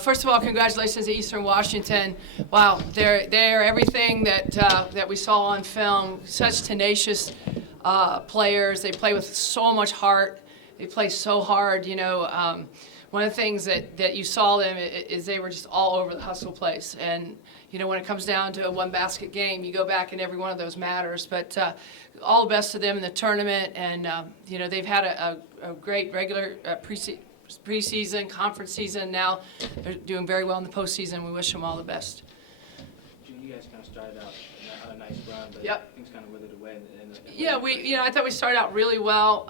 First of all, congratulations to Eastern Washington. Wow, they're everything that we saw on film. Such tenacious players. They play with so much heart. They play so hard. One of the things that you saw them is they were just all over the hustle plays. And when it comes down to a one-basket game, you go back and every one of those matters. But all the best to them in the tournament. And they've had a great regular preseason, conference season. Now they're doing very well in the postseason. We wish them all the best. You guys kind of started out on a nice run, but Yep. things kind of withered away. Yeah, I thought we started out really well.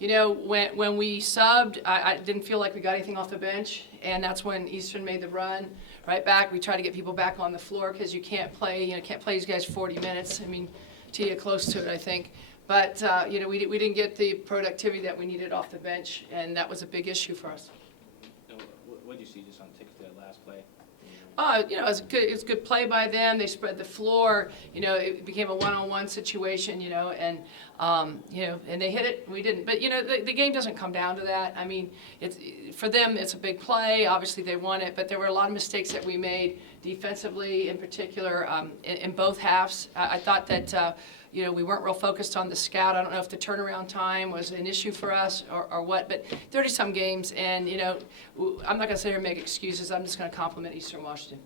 When we subbed, I didn't feel like we got anything off the bench, and that's when Eastern made the run right back. We tried to get people back on the floor because you can't play these guys 40 minutes. I mean, Tia close to it, I think. But, we didn't get the productivity that we needed off the bench, and that was a big issue for us. What did you see just on tickets to that last play? It was a good play by them. They spread the floor. It became a one-on-one situation. And they hit it. We didn't. But the game doesn't come down to that. I mean, for them, it's a big play. Obviously, they won it. But there were a lot of mistakes that we made defensively, in particular, in both halves. I thought that. We weren't real focused on the scout. I don't know if the turnaround time was an issue for us or what, but 30-some games, and, I'm not going to sit here and make excuses. I'm just going to compliment Eastern Washington.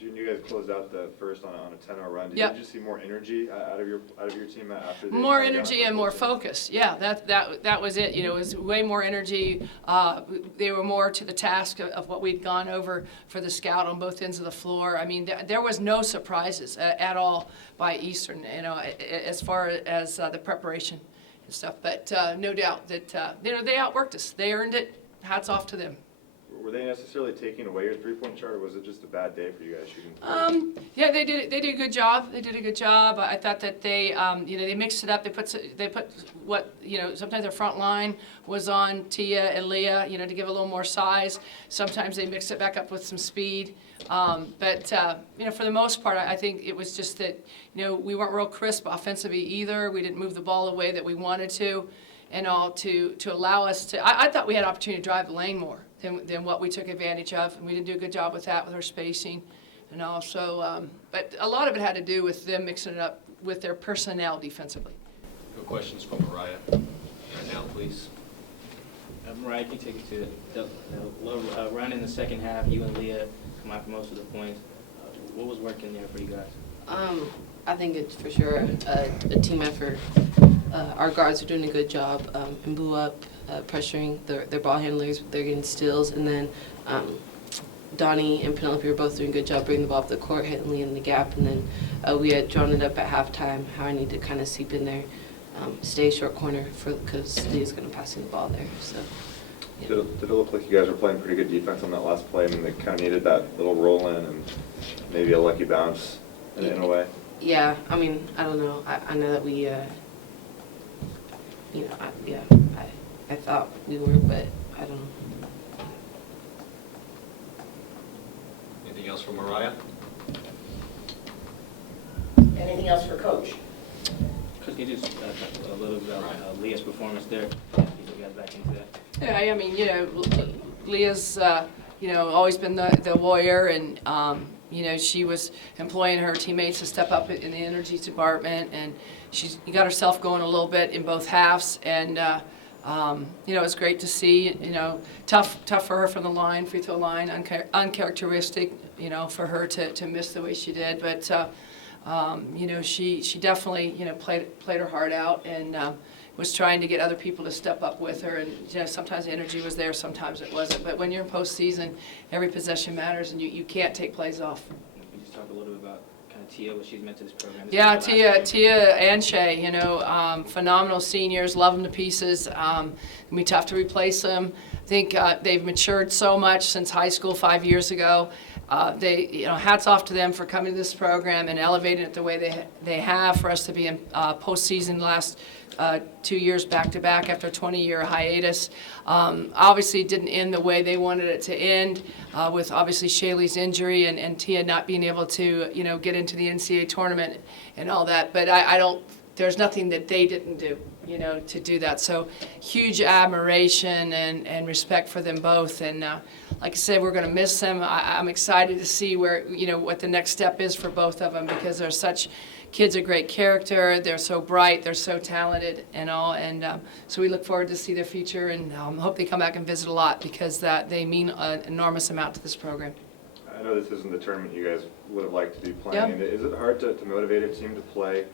June, you guys closed out the first on a 10-0 run. Did Yep. you just see more energy out of your team after the More energy and more focus. Yeah, that was it. It was way more energy. They were more to the task of what we'd gone over for the scout on both ends of the floor. I mean, there was no surprises at all by Eastern, as far as the preparation and stuff. But no doubt that they outworked us. They earned it. Hats off to them. Were they necessarily taking away your three-point shot, or was it just a bad day for you guys shooting? Yeah, they did a good job. I thought that they mixed it up. They put what sometimes their front line was on Tia and Leah, to give a little more size. Sometimes they mixed it back up with some speed. But for the most part, I think it was just that we weren't real crisp offensively either. We didn't move the ball the way that we wanted to, and all to allow us to. I thought we had opportunity to drive the lane more than what we took advantage of, and we didn't do a good job with that, with our spacing and all. So, but a lot of it had to do with them mixing it up with their personnel defensively. No questions from Mariah right now, please. Mariah, can you take it to the little run in the second half? You and Leah come out for most of the points. What was working there for you guys? I think it's for sure a team effort. Our guards are doing a good job and blew up, pressuring their ball handlers. They're getting steals. And then Donnie and Penelope were both doing a good job bringing the ball up the court, hitting Leah in the gap. And then we had drawn it up at halftime, how I need to kind of seep in there, stay short corner because Leah's going to pass me the ball there. So. Yeah. Did it look like you guys were playing pretty good defense on that last play? I mean, they kind of needed that little roll in and maybe a lucky bounce in a way. Yeah, I mean, I don't know. I know that we, I thought we were, but I don't know. Anything else from Mariah? Anything else for Coach? Could you just talk a little bit about Leah's performance there? Get you guys back into that. Yeah, I mean, Leah's, always been the warrior, and, she was employing her teammates to step up in the energy department, and she's got herself going a little bit in both halves, and, it was great to see, tough for her from the line, free throw line, uncharacteristic, for her to miss the way she did, but, she definitely, played her heart out, and, was trying to get other people to step up with her, and sometimes the energy was there, sometimes it wasn't. But when you're in postseason, every possession matters, and you can't take plays off. Can you just talk a little bit about kind of Tia, what she's meant to this program? Yeah, Tia and Shay, phenomenal seniors, love them to pieces. It'll be tough to replace them. I think they've matured so much since high school 5 years ago. Hats off to them for coming to this program and elevating it the way they have, for us to be in postseason the last 2 years back-to-back after a 20-year hiatus. Obviously didn't end the way they wanted it to end, with obviously Shaylee's injury and Tia not being able to get into the NCAA tournament and all that. But there's nothing that they didn't do. you know, to do that. So huge admiration and respect for them both. And like I said, we're going to miss them. I'm excited to see where, you know, what the next step is for both of them, because they're such kids of great character. They're so bright. They're so talented and all. And so we look forward to see their future, and hope they come back and visit a lot, because they mean an enormous amount to this program. I know this isn't the tournament you guys would have liked to be playing. Yeah. Is it hard to motivate a team to play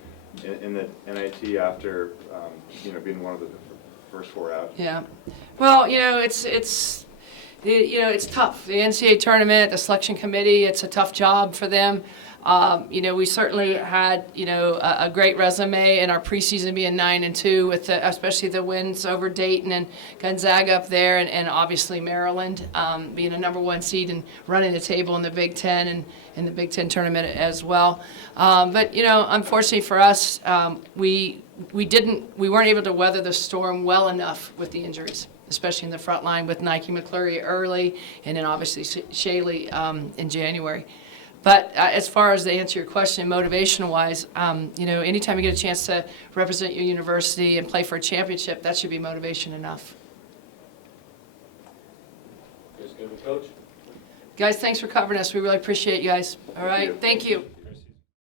in the NIT after, you know, being one of the first 4 out? Yeah. Well, you know, it's tough. The NCAA tournament, the selection committee, it's a tough job for them. You know, we certainly had, you know, a great resume in our preseason, being 9-2 with especially the wins over Dayton and Gonzaga up there, and obviously Maryland being a number 1 seed and running the table in the Big Ten and in the Big Ten tournament as well. But you know, unfortunately for us, we weren't able to weather the storm well enough with the injuries, especially in the front line with Nike McClurry early, and then obviously Shaley in January. But as far as to answer your question, motivational-wise, you know, anytime you get a chance to represent your university and play for a championship, that should be motivation enough. Guys good with Coach? Guys, thanks for covering us. We really appreciate you guys. All right, thank you.